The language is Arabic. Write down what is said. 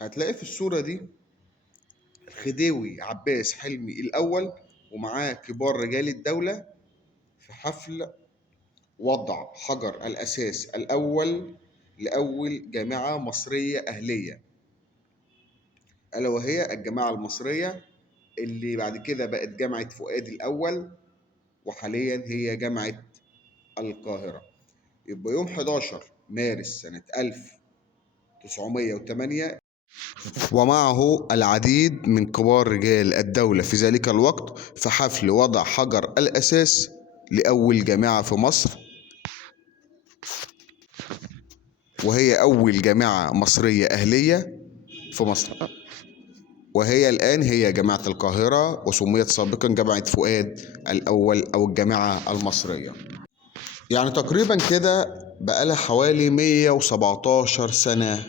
هتلاقي في الصورة دي الخديوي عباس حلمي الأول ومعاه كبار رجال الدولة في حفل وضع حجر الأساس الأول لأول جامعة مصرية أهلية، ألا وهي الجامعة المصرية اللي بعد كده بقت جامعة فؤاد الأول، وحاليا هي جامعة القاهرة. يبقى يوم 11 مارس سنة 1908 ومعه العديد من كبار رجال الدولة في ذلك الوقت في حفل وضع حجر الأساس لأول جامعة في مصر، وهي أول جامعة مصرية أهلية في مصر، وهي الآن هي جامعة القاهرة، وسميت سابقا جامعة فؤاد الأول أو الجامعة المصرية. يعني تقريبا كده بقالها حوالي 117 سنة